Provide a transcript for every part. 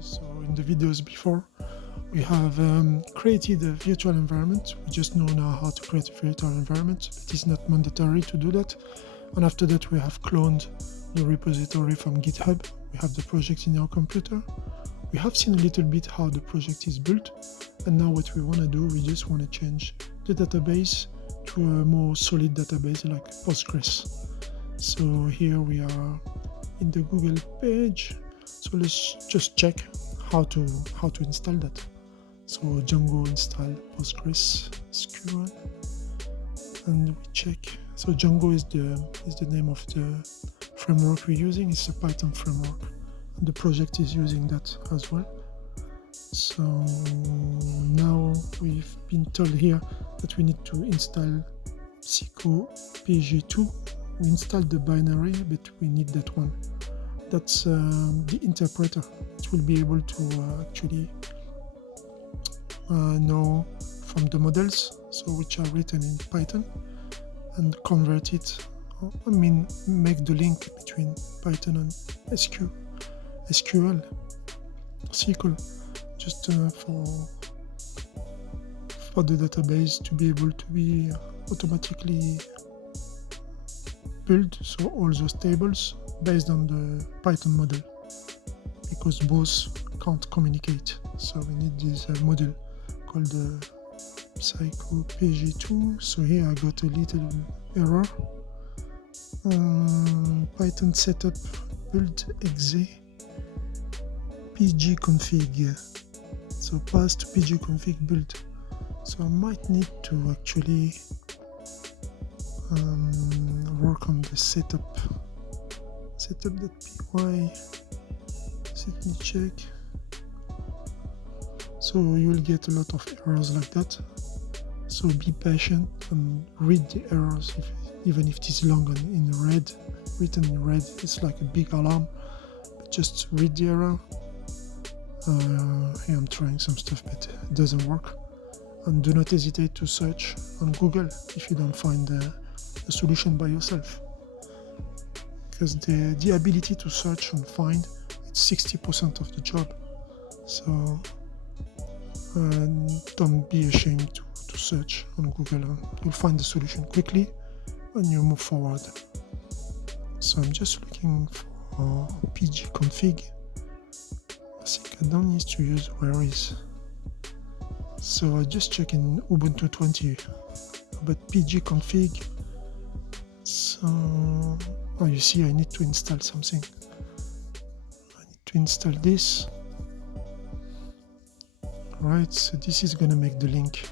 So in the videos before, we have created a virtual environment. We just know now how to create a virtual environment. It is not mandatory to do that. And after that, we have cloned the repository from GitHub. We have the project in our computer. We have seen a little bit how the project is built. And now what we want to do, we just want to change the database to a more solid database like Postgres. So here we are in the Google page. So let's just check how to install that. So Django install PostgresQL, and we check. So Django is the name of the framework we're using. It's a Python framework, and the project is using that as well. So now we've been told here that we need to install pg2. We installed the binary, but we need that one. That's the interpreter. It will be able to actually know from the models, so which are written in Python, and convert it. Make the link between Python and SQL, just for the database to be able to be automatically built. So all those tables based on the Python model, because both can't communicate. So we need this model called the psychopg2. So here I got a little error. Python setup build exe pgconfig. So pass to pgconfig build. So I might need to actually work on the setup.py. Let me check. So you will get a lot of errors like that. So be patient and read the errors, even if it is long and in red, written in red. It's like a big alarm. But just read the error. Here I'm trying some stuff, but it doesn't work. And do not hesitate to search on Google if you don't find the solution by yourself, because the ability to search and find, it's 60% of the job. So don't be ashamed to search on Google, and you'll find the solution quickly and you move forward. So I'm just looking for pgconfig. I think I don't need to use where is. So I just check in Ubuntu 20 about pgconfig. So you see, I need to install something. I need to install this. Right, so this is gonna make the link.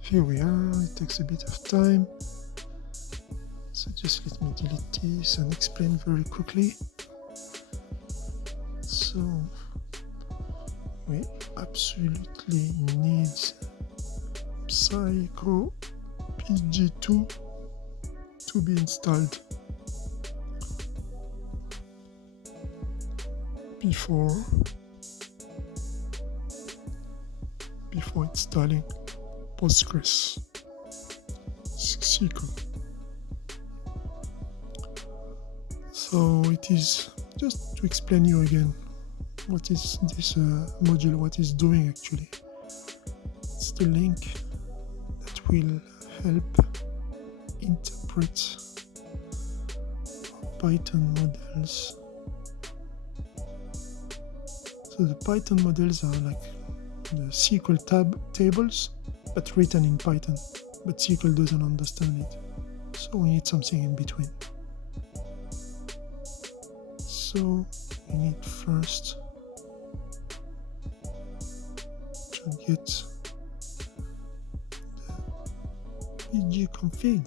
Here we are. It takes a bit of time. So just let me delete this and explain very quickly. So we absolutely need psychopg2 to be installed before installing PostgresQL. So it is, just to explain you again, what is this module, what is doing actually. It's the link that will help interpret Python models. So the Python models are like the SQL tables, but written in Python. But SQL doesn't understand it. So we need something in between. So we need first to get the pgconfig.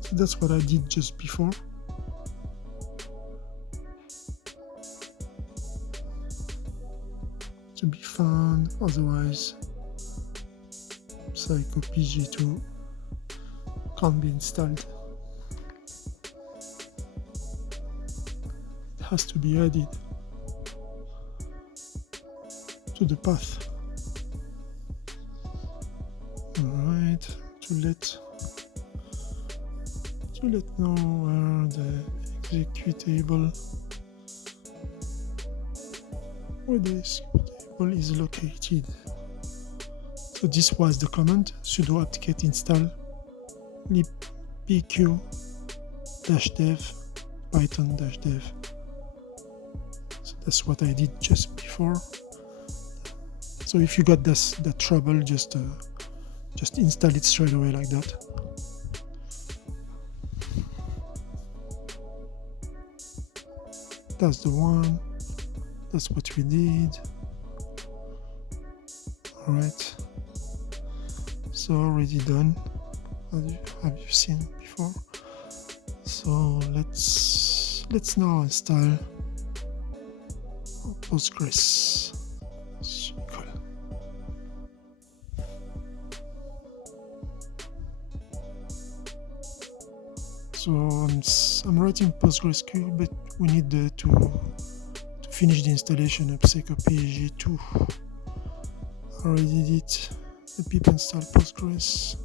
So that's what I did just before. To be found, otherwise psychopg2 can't be installed. It has to be added to the path. Alright, to let know where the executable is located. So this was the command sudo apt-get install libpq-dev python-dev. So that's what I did just before. So if you got that trouble, just install it straight away like that. That's the one. That's what we did. All right. So already done. Have you seen before? So let's now install PostgresQL. So I'm writing PostgresQL, but we need to finish the installation of pseudo-pg2. I already did the pip install Postgres.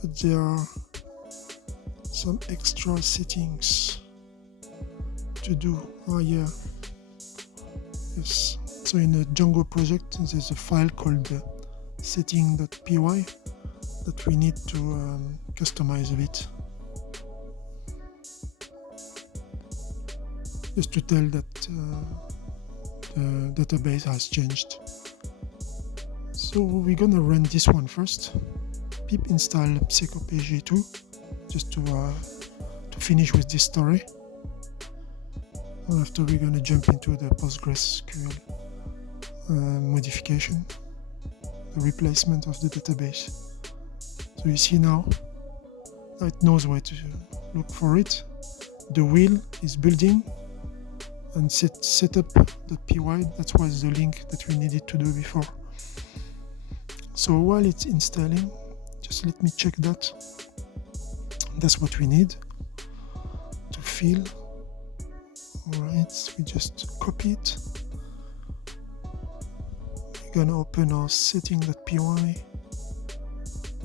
But there are some extra settings to do. Oh yeah, yes. So in the Django project, there's a file called setting.py that we need to customize a bit. Just to tell that the database has changed. So we're gonna run this one first. Pip install pseudo-pg2 just to finish with this story. And after we're gonna jump into the PostgresQL modification, the replacement of the database. So you see now it knows where to look for it. The wheel is building and setup.py. That was the link that we needed to do before. So while it's installing, just let me check that. That's what we need to fill. Alright, we just copy it. We're gonna open our setting.py.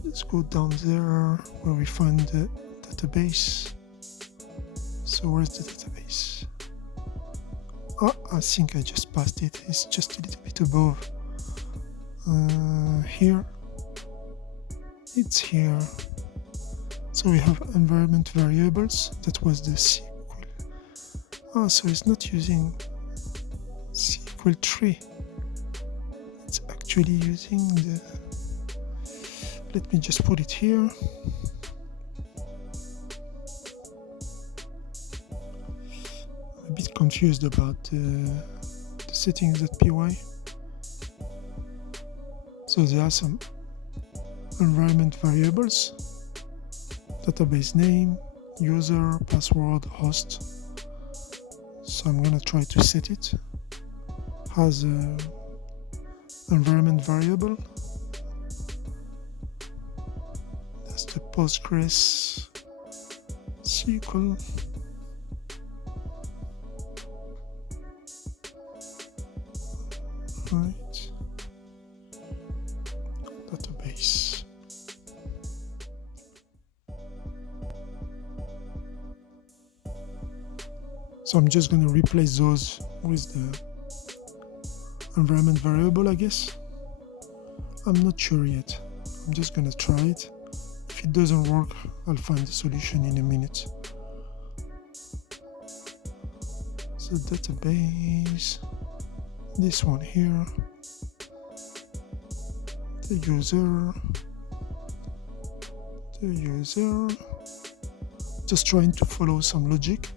Let's go down there where we find the database. So where's the database? I think I just passed it. It's just a little bit above. Here. It's here. So we have environment variables. That was the SQL. So it's not using SQLite3. It's actually using the... Let me just put it here. I'm a bit confused about the settings.py. So there are some environment variables: database name, user, password, host. So I'm gonna try to set it as an environment variable. That's the PostgresQL. Right. Database. So I'm just going to replace those with the environment variable, I guess. I'm not sure yet. I'm just going to try it. If it doesn't work, I'll find the solution in a minute. So database, this one here, the user, just trying to follow some logic.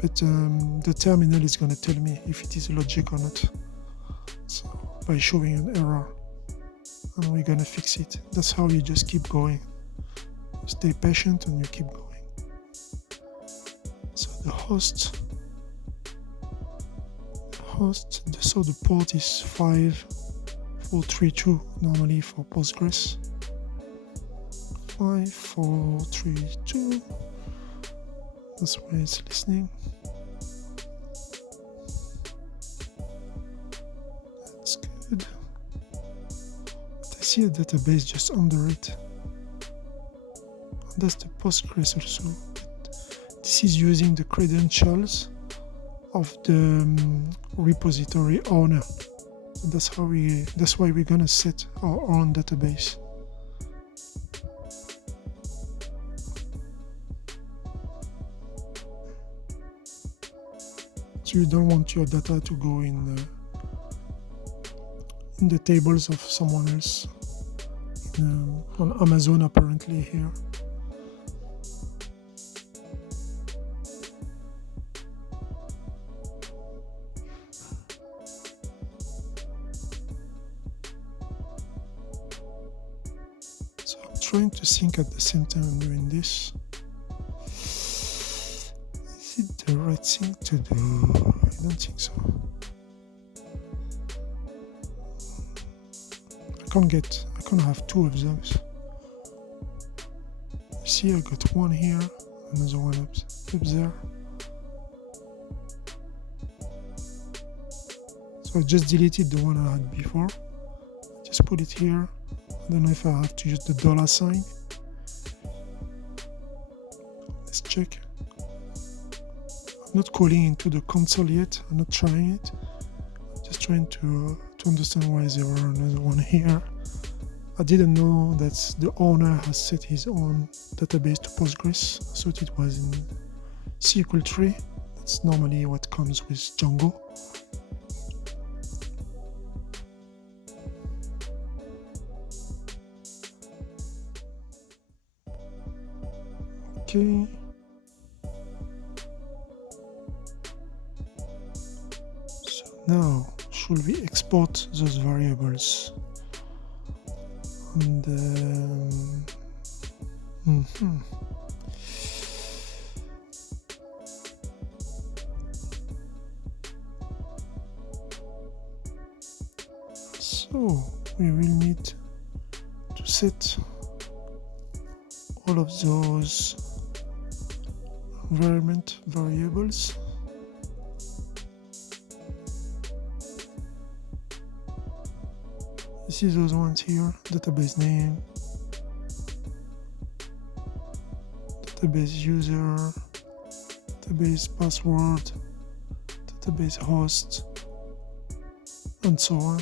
But the terminal is going to tell me if it is logic or not. So by showing an error, and we're going to fix it. That's how you just keep going. Stay patient and you keep going. So the host, so the port is 5432 normally for Postgres. 5432. That's why it's listening. That's good. But I see a database just under it. And that's the Postgres also. This is using the credentials of the repository owner. So that's why we're gonna set our own database. So you don't want your data to go in the tables of someone else. On Amazon apparently here. So I'm trying to think at the same time I'm doing this. Is it the right thing to do? I don't think so. I can't have two of those. You see, I got one here, another one up there. So I just deleted the one I had before. Just put it here. I don't know if I have to use the $sign. Let's check. I'm not calling into the console yet. I'm not trying it. I'm just trying to understand why there were another one here. I didn't know that the owner has set his own database to Postgres. I thought it was in SQLite3. That's normally what comes with Django. Okay. So now, should we export those variables? And so we will need to set all of those environment variables. You see those ones here: database name, database user, database password, database host, and so on.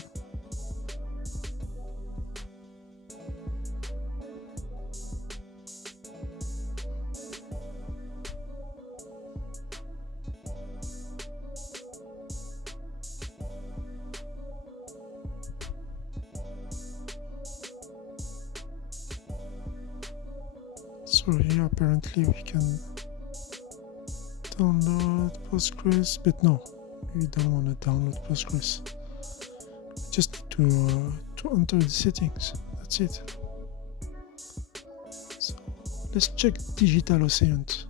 So here apparently we can download Postgres, but no, we don't want to download Postgres. We just need to enter the settings. That's it. So let's check DigitalOcean.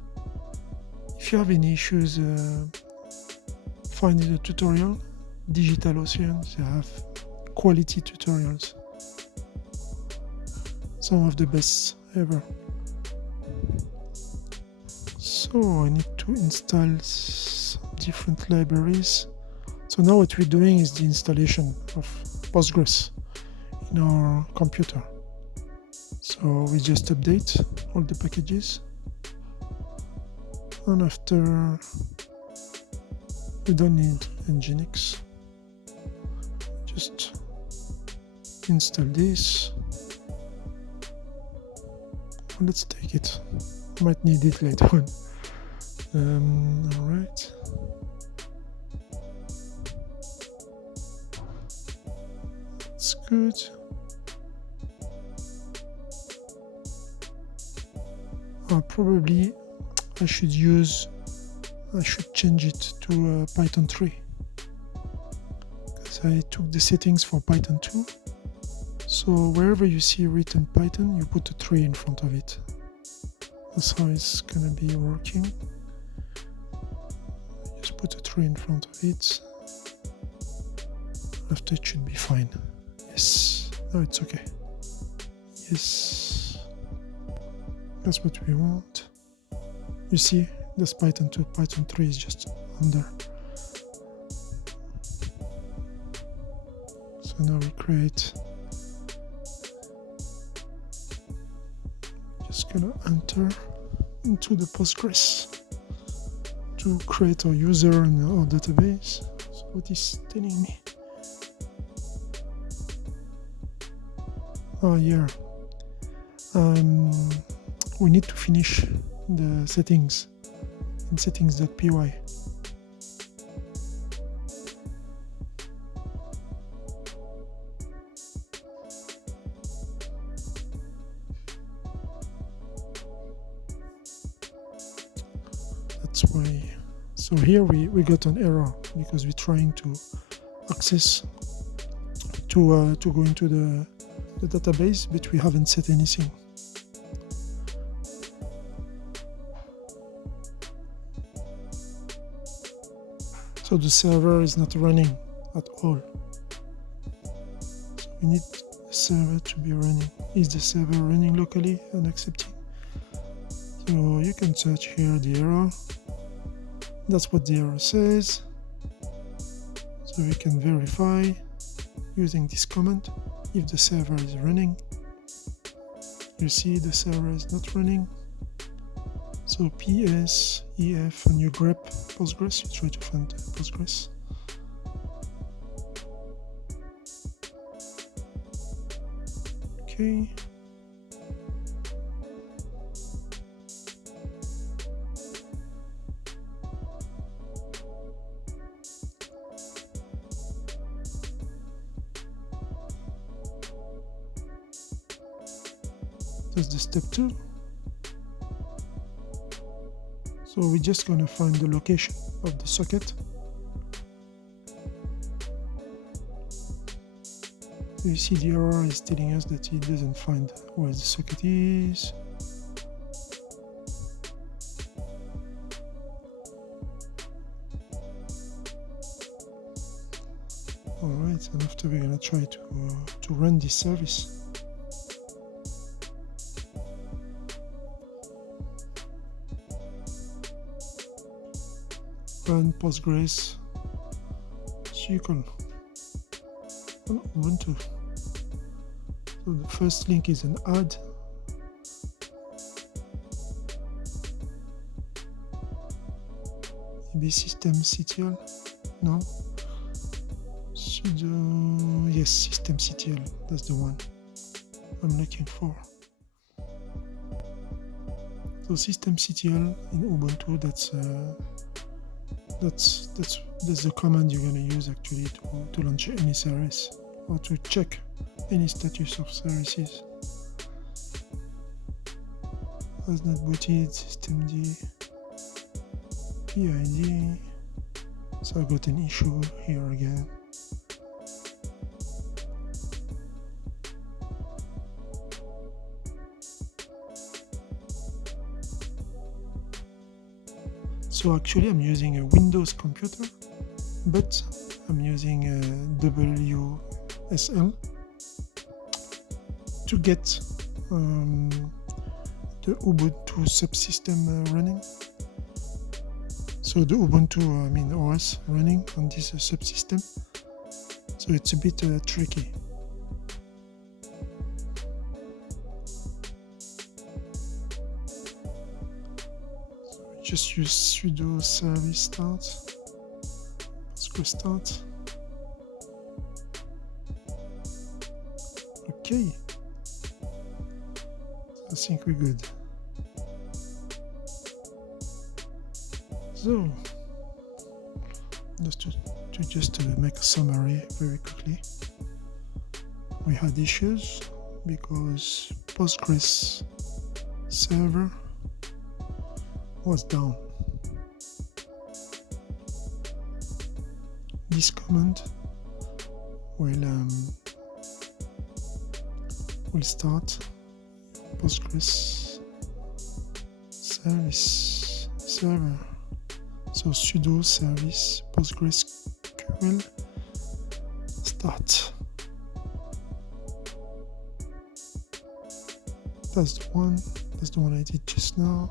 If you have any issues finding the tutorial, DigitalOcean, they have quality tutorials. Some of the best ever. So I need to install some different libraries. So now what we're doing is the installation of Postgres in our computer. So we just update all the packages. And after, we don't need Nginx. Just install this. Let's take it. Might need it later on. Alright. That's good. Probably I should change it to Python 3. Because I took the settings for Python 2. So wherever you see written Python, you put a 3 in front of it. That's how it's gonna be working. Just put a 3 in front of it. After it should be fine. Yes. No, it's okay. Yes. That's what we want. You see, This Python 2, Python 3 is just under. So now we create, just gonna enter into the Postgres to create our user in our database. So what is telling me? Oh yeah, we need to finish the settings in settings.py. That's why. So here we got an error because we're trying to access to go into the database, but we haven't set anything. So the server is not running at all. So we need the server to be running. Is the server running locally and accepting? So you can search here the error. That's what the error says. So we can verify using this command if the server is running. You see the server is not running. So ps ef and you grep Postgres, you try to find Postgres. Okay. That's the step 2. So we're just going to find the location of the socket. So you see the error is telling us that it doesn't find where the socket is. Alright, and after we're going to try to run this service. Run Postgres SQL on Ubuntu. So the first link is an add. Maybe systemctl. No. Sudo. Yes, systemctl. That's the one I'm looking for. So systemctl in Ubuntu. That's the command you're going to use actually to launch any service or to check any status of services. Has not booted, systemd, PID. So I got an issue here again. So actually I'm using a Windows computer, but I'm using a WSL to get the Ubuntu subsystem running. So the Ubuntu, OS running on this subsystem. So it's a bit tricky. Just use sudo service start, Postgres start. Okay, I think we're good. So, just to make a summary very quickly, we had issues because Postgres server was down. This command will start Postgres service server. So sudo service PostgresQL start. That's the one I did just now.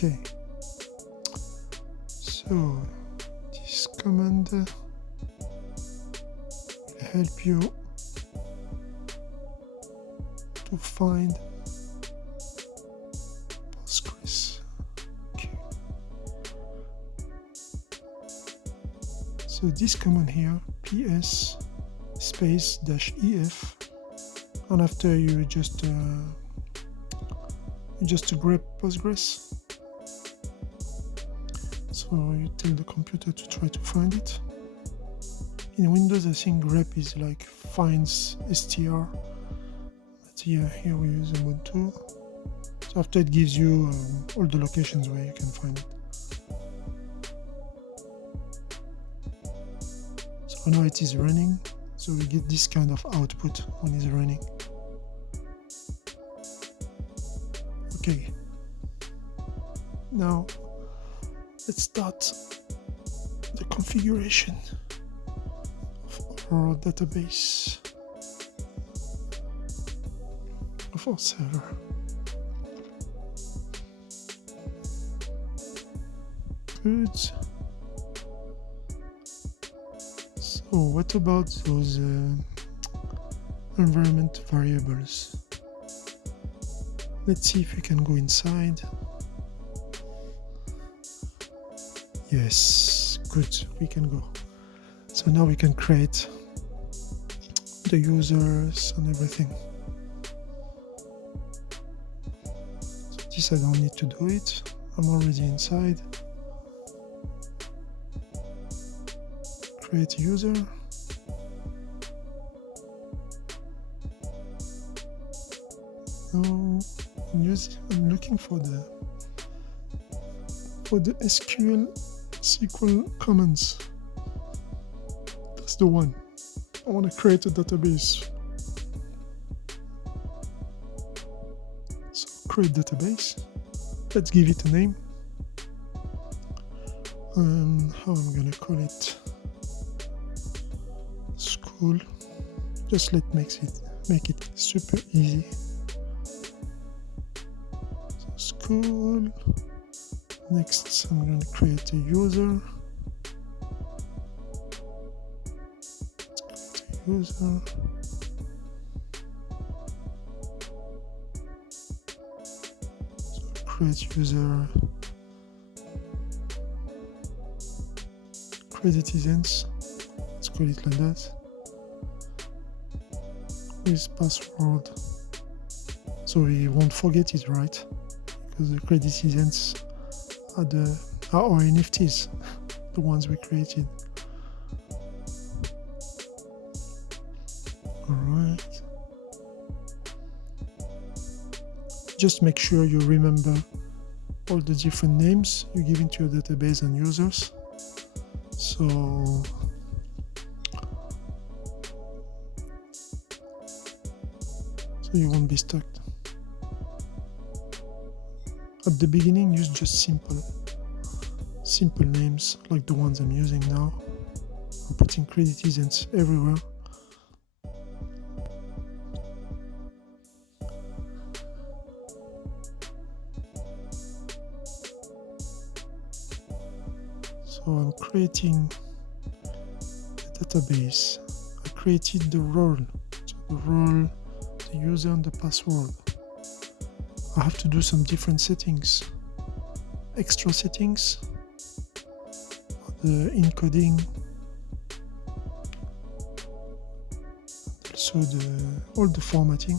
Okay, so this command will help you to find Postgres. Okay. So this command here, ps space -ef, and after you just grep Postgres. So you tell the computer to try to find it. In Windows, I think grep is like finds str. But here we use Ubuntu. So after it gives you all the locations where you can find it. So now it is running. So we get this kind of output when it's running. Okay. Now let's start the configuration of our database, of our server. Good. So what about those environment variables? Let's see if we can go inside. Yes, good, we can go. So now we can create the users and everything. So this I don't need to do it. I'm already inside. Create user. Now I'm looking for the SQL commands. That's the one. I want to create a database. So create database. Let's give it a name. And how I'm gonna call it? School. Just make it super easy. So school. Next, I'm going to create a user. Let's create a user. So create user. Creditizens. Let's call it like that. With password. So we won't forget it, right? Because the creditizens are our NFTs, the ones we created. Alright. Just make sure you remember all the different names you give into your database and users. So you won't be stuck. At the beginning, use just simple names like the ones I'm using now. I'm putting Creditizens everywhere. So I'm creating a database. I created the role. So the role, the user and the password. I have to do some different settings, extra settings, the encoding, also all the formatting.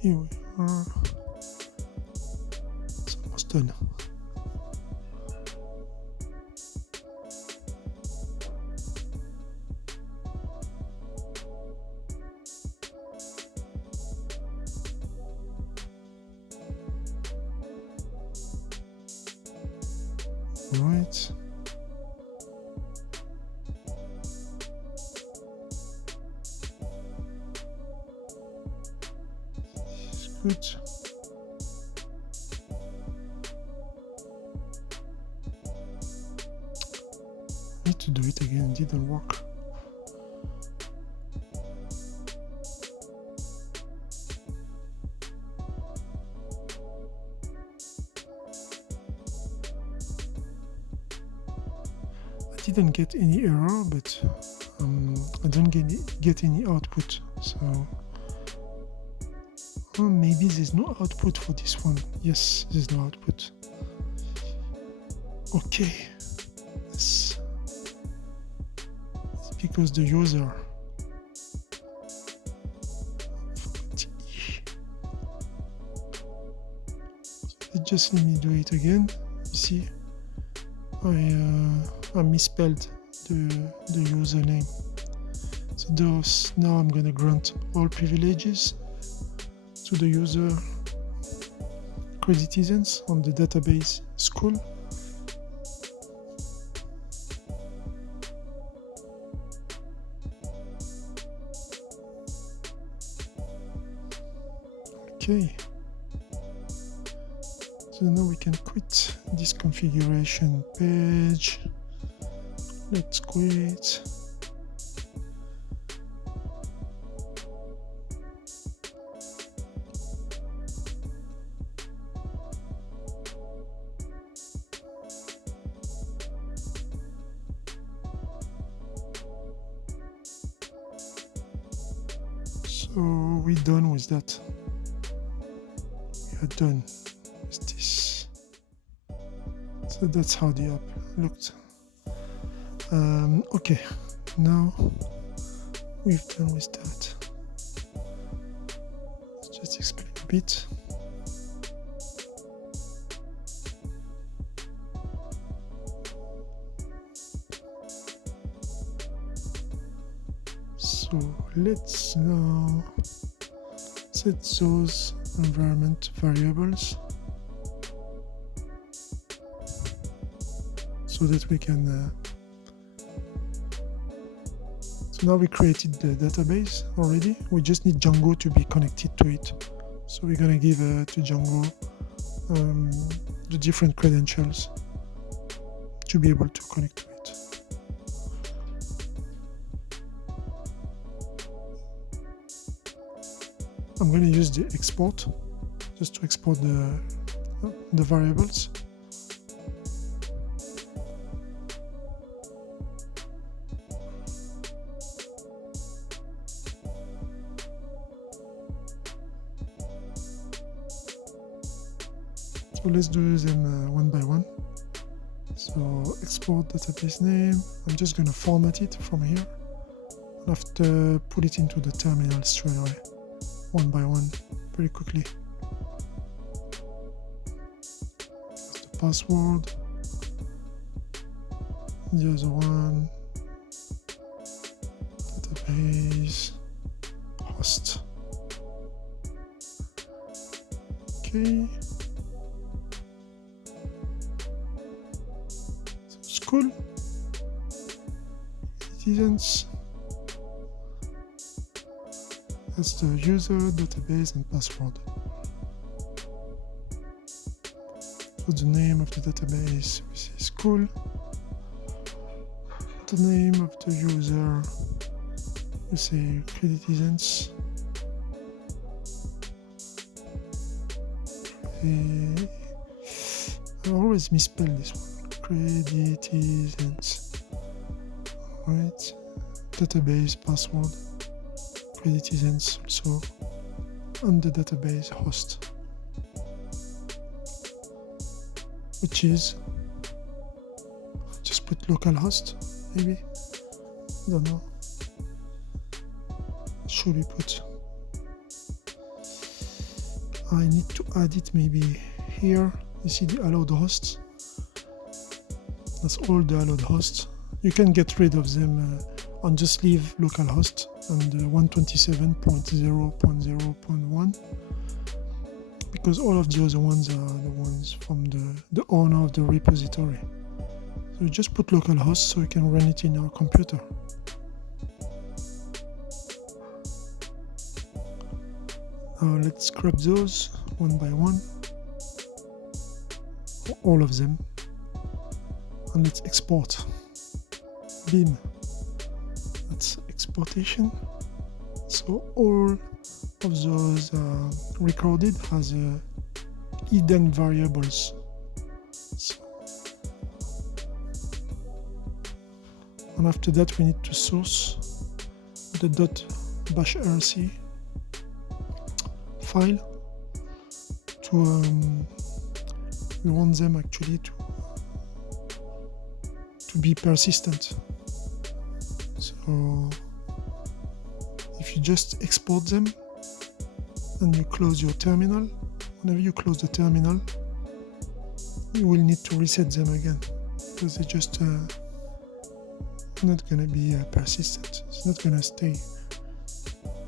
Here we are. It's almost done. Right. Good. I need to do it again, it didn't work. didn't get any error, but I don't get any output. So maybe there's no output for this one. Yes, there's no output. Okay, it's because the user just let me do it again. You see, I misspelled the username. So those, now I'm going to grant all privileges to the user Creditizens on the database school. Okay. So now we can quit this configuration page. Let's quit. So we're done with that. We are done with this. So that's how the app looked. Okay, now we've done with that. Let's just explain a bit. So let's now set those environment variables so that we can so now we created the database already. We just need Django to be connected to it. So we're going to give to Django the different credentials to be able to connect to it. I'm going to use the export just to export the variables. So let's do them one by one. So export database name. I'm just going to format it from here. And after put it into the terminal straight away, one by one, very quickly. That's the password. The other one, database host. Okay. School, citizens, that's the user, database, and password. So the name of the database is school, the name of the user, we say Creditizens, I always misspell this one. Creditizens, right? Database password, Creditizens also, and the database host, which is just put localhost, maybe. I don't know. Should we put? I need to add it maybe here. You see the allowed hosts. That's all the allowed hosts. You can get rid of them and just leave localhost and 127.0.0.1 because all of the other ones are the ones from the owner of the repository. So just put localhost so we can run it in our computer. Now let's grab those one by one, all of them. And let's export. Beam. That's exportation. So all of those recorded as hidden variables. So And after that, we need to source the .bashrc file to we want them actually to be persistent. So if you just export them and you close your terminal, whenever you close the terminal, you will need to reset them again, because they're just not going to be persistent. It's not going to stay.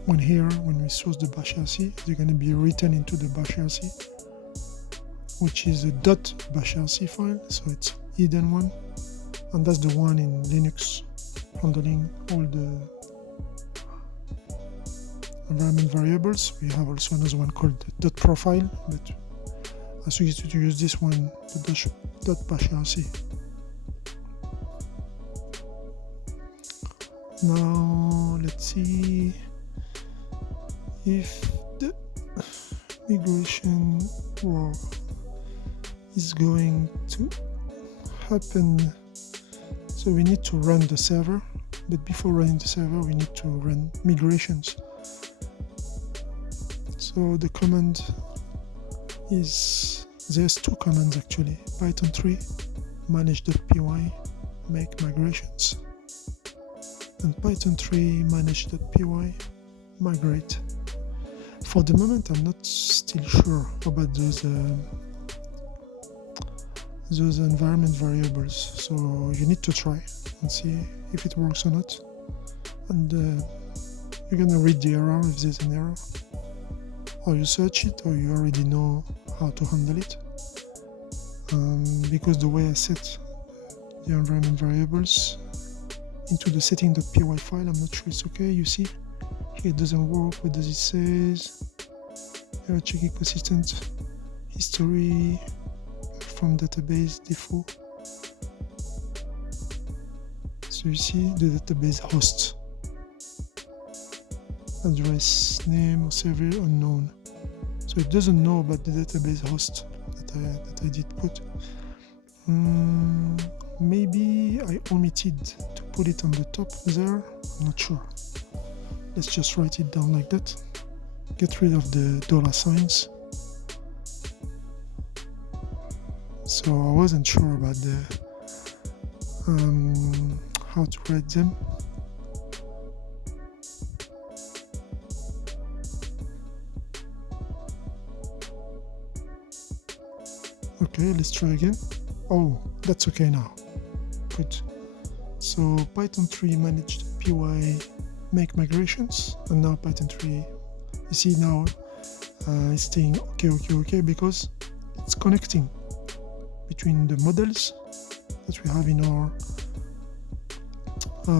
When we source the bashrc, they're going to be written into the bashrc, which is a .bashrc file, so it's hidden one, and that's the one in Linux handling all the environment variables. We have also another one called .profile, but I suggest you to use this one, the .bashrc. Now let's see if the migration is going to happen. So we need to run the server, but before running the server we need to run migrations. So the command is, there's two commands actually, Python 3 manage.py make migrations and Python 3 manage.py migrate. For the moment I'm not still sure about those environment variables, so you need to try and see if it works or not, and you're gonna read the error if there's an error, or you search it, or you already know how to handle it, because the way I set the environment variables into the setting.py file, I'm not sure it's okay. You see here it doesn't work. What does it say? Here, check ecosystem history from database default. So you see the database host, address, name, or server unknown. So it doesn't know about the database host that I did put. Maybe I omitted to put it on the top there. I'm not sure. Let's just write it down like that. Get rid of the $signs. So I wasn't sure about the how to write them. Okay, let's try again. Oh, that's okay now. Good. So Python 3 manage.py make migrations, and now Python 3, you see now it's saying okay because it's connecting between the models that we have in our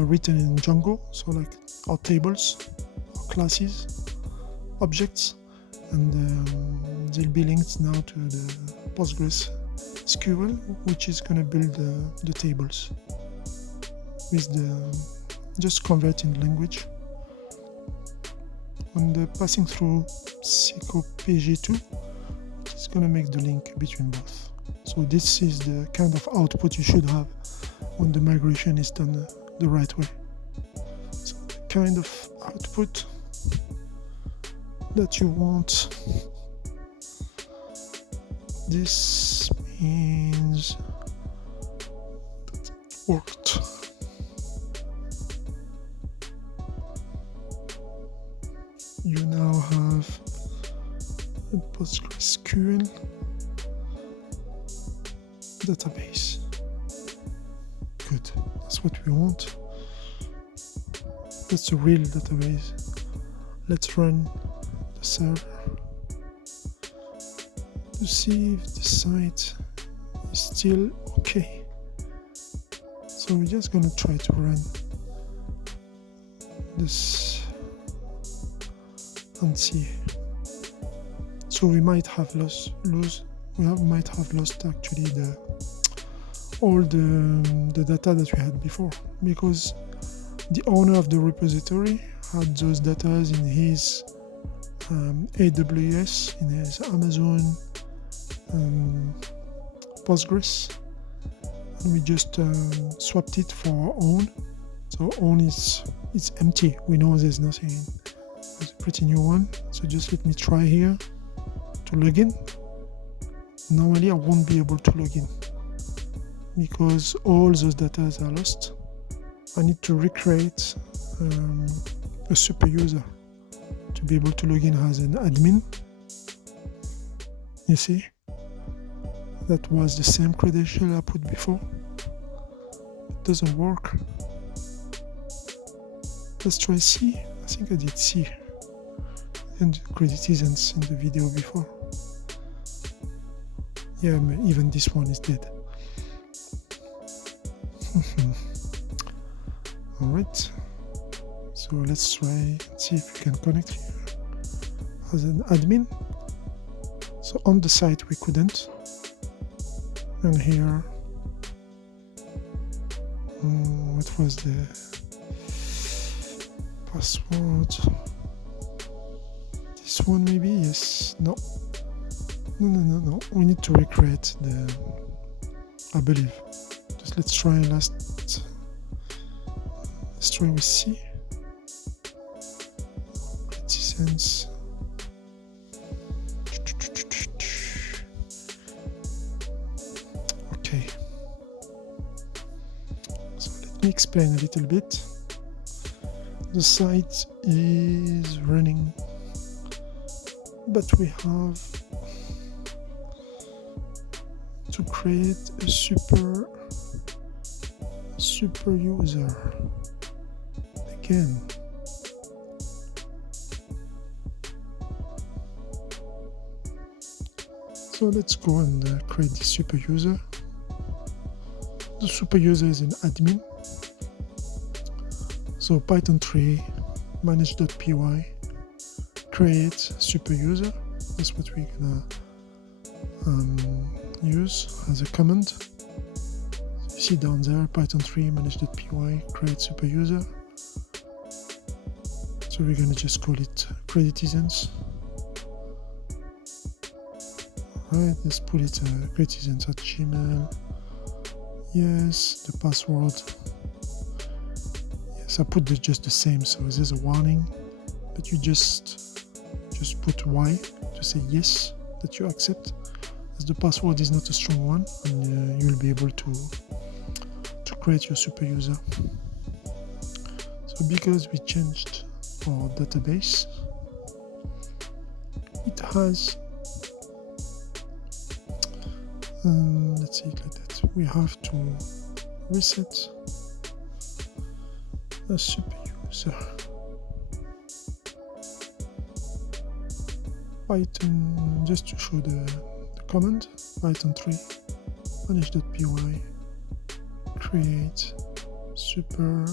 written in Django, so like our tables, our classes, objects, and they'll be linked now to the PostgresQL, which is going to build the tables with just converting language, and passing through pg2, which is going to make the link between both. So this is the kind of output you should have when the migration is done the right way. So the kind of output that you want. This means that it worked. You now have a PostgreSQL database. Good, that's what we want. That's a real database. Let's run the server to see if the site is still okay. So we're just gonna try to run this and see. So we might have lost actually all the data that we had before, because the owner of the repository had those data in his AWS, in his Amazon Postgres, and we just swapped it for our own So only it's empty. We know there's nothing in. It's a pretty new one. So just let me try here to log in. Normally I won't be able to log in because all those data are lost. I need to recreate a super user to be able to log in as an admin. You see, that was the same credential I put before. It doesn't work. Let's try C. I think I did C and Creditizens in the video before. Yeah, even this one is dead. Alright, so let's try and see if we can connect here as an admin. So on the site we couldn't, and here what was the password? This one maybe? Yes. No, we need to recreate the, I believe. Just let's try let's try with C. Creditizens. Okay. So let me explain a little bit. The site is running, but we have to create a super user again. So let's go and create the super user. The super user is an admin. So Python 3 manage.py create super user. That's what we're gonna use as a command. So you see down there, Python 3 manage.py create super user. So we're gonna just call it Creditizens. Alright, let's put it creditizens@gmail. Yes, the password. Yes, I put just the same, so there's a warning, but you just put Y to say yes, that you accept, as the password is not a strong one, and you'll be able to create your super user. So because we changed our database, it has let's see it like that. We have to reset a super user. Python, just to show the command, Python 3 manage.py create super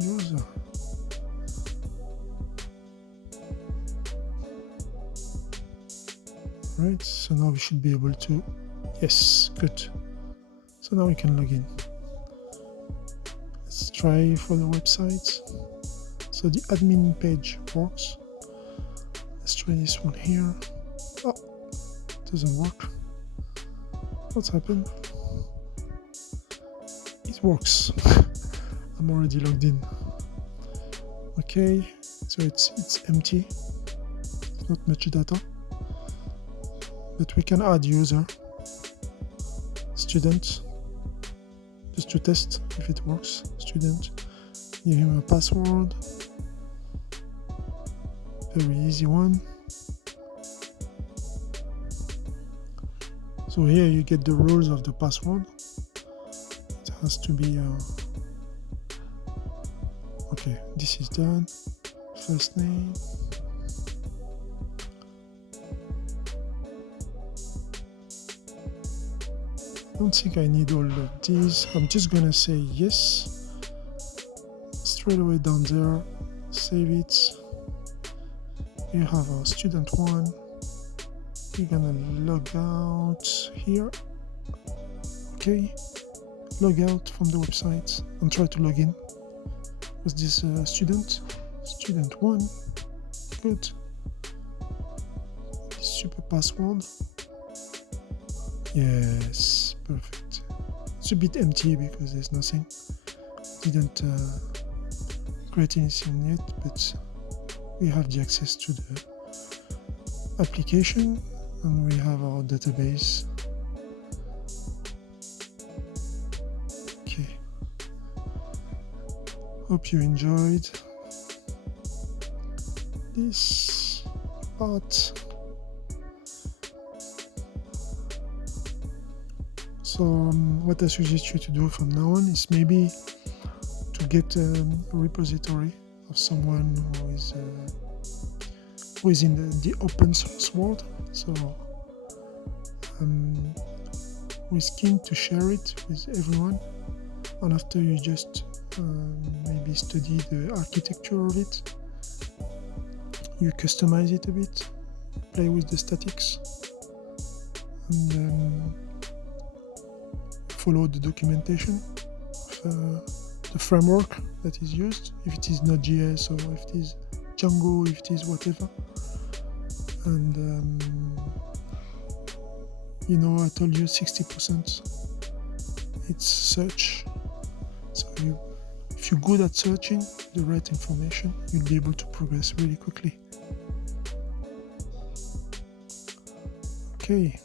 user. Right, so now we should be able to, yes, good. So now we can log in. Let's try for the website. So the admin page works. Let's try this one here. Oh, it doesn't work. What's happened? It works. I'm already logged in. Okay, so it's empty. It's not much data. But we can add user, student, just to test if it works. Student, give him a password, very easy one. So here you get the rules of the password. It has to be okay, this is done. First name, I don't think I need all of these. I'm just gonna say yes straight away down there. Save it. You have our student one. We're gonna log out here. Okay, log out from the website and try to log in with this student one. Good. Super password. Yes, perfect. It's a bit empty because there's nothing. Didn't create anything yet, but we have the access to the application and we have our database. Okay. Hope you enjoyed this part. So what I suggest you to do from now on is maybe to get a repository of someone who is in the open source world. So we're keen to share it with everyone, and after you just maybe study the architecture of it, you customize it a bit, play with the statics, and follow the documentation of the framework that is used, if it is Node.js or if it is Django, if it is whatever. And I told you 60% it's search. So if you're good at searching the right information, you'll be able to progress really quickly. Okay.